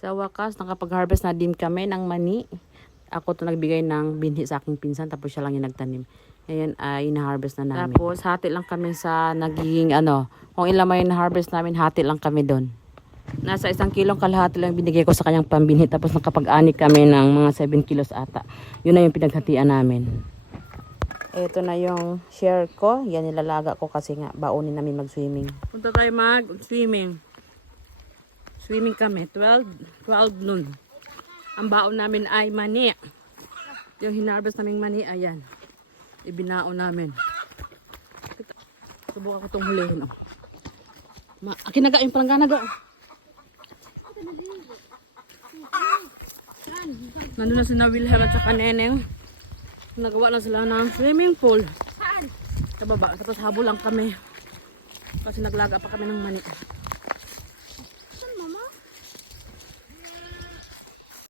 Sa wakas, nakapag-harvest na din kami ng mani. Ako to nagbigay ng binhi sa aking pinsan, tapos siya lang yung nagtanim. Ngayon ay na-harvest na namin. Tapos hati lang kami sa nagiging kung ilan may na-harvest namin, hati lang kami doon. Nasa 1 kilong kalahati lang binigay ko sa kanyang pambinhi, tapos nakapag-ani kami ng mga 7 kilos ata. Yun na yung pinaghatian namin. Ito na yung share ko. Yan nilalaga ko kasi nga baunin namin mag-swimming. Punta tayo mag-swimming. Swimming kami. 12 noon. Ang baon namin ay mani. Yung hinarvest naming mani, ayan. Ibinaon namin. Subukan ko itong hulihin. Kinaga yung palangganaga. Nandun na si Wilhelm at saka Neneng. Nagawa na sila ng swimming pool. Sa baba. Tapos habol lang kami. Kasi naglaga pa kami ng mani.